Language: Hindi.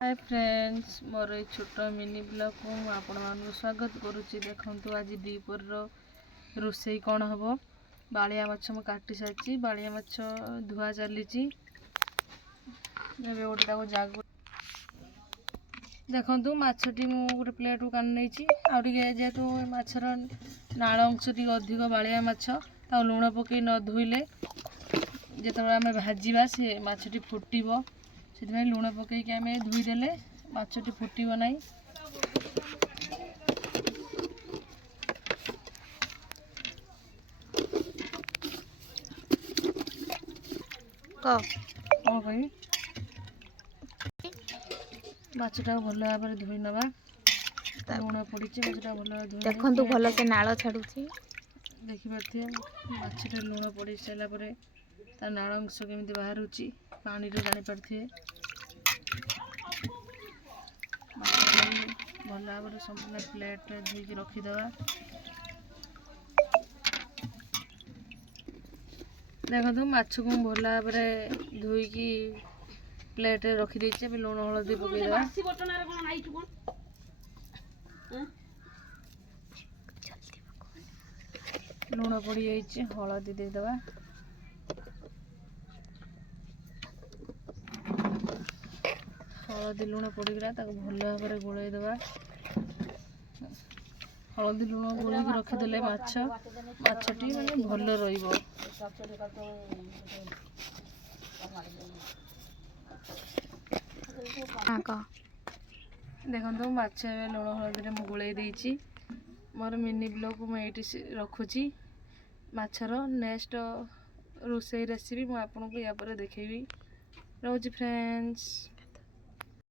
हाय फ्रेंड्स मोर ये छोट मिनी ब्लॉग को आपण मानक स्वागत करुच्ची। देखंतु आज दीपर रोषे कौन हम बालिया माछ मु काटी सारी बालिया माछ धुआ चली गोटे जाग देखु मछटी मु गोटे प्लेट को कान नहीं जेहेतु मछर नाल अंश टी अधिक बालिया माछ लुण पकई न धोइले जिते आम भाजवा से मछटी फुटब से लुण पकईकि आम धोईदेले मछटी फुटब ना। कौन कह माछटा भल भाव धोई नवा लुण पड़ी माछटा भल देखो भल से नाल छाड़ू देखिपे माछटा लुण पड़ सारापर ता नाल अंश केमी बाहर पानी जापारे भल भाव संपूर्ण प्लेट धोईकी रखीदे। देखो माछ को भल भाव धोईकी प्लेट रखीदे लुण हलदी पकईदेवा लुण पड़ जाइए हलदी देदेवा हलदी लुण पड़गला भल भाव गोलईदेवा हलदी लुण गोल रखीदे मछटी माने भल रही। देखो माछ लुण हलदी में गोल देती मोर मिनी ब्लॉग को मुझे रखुची माछर नेक्स्ट रोषे रेसिपी मुझे आपको या पर देखेबी। रोज फ्रेंड्स।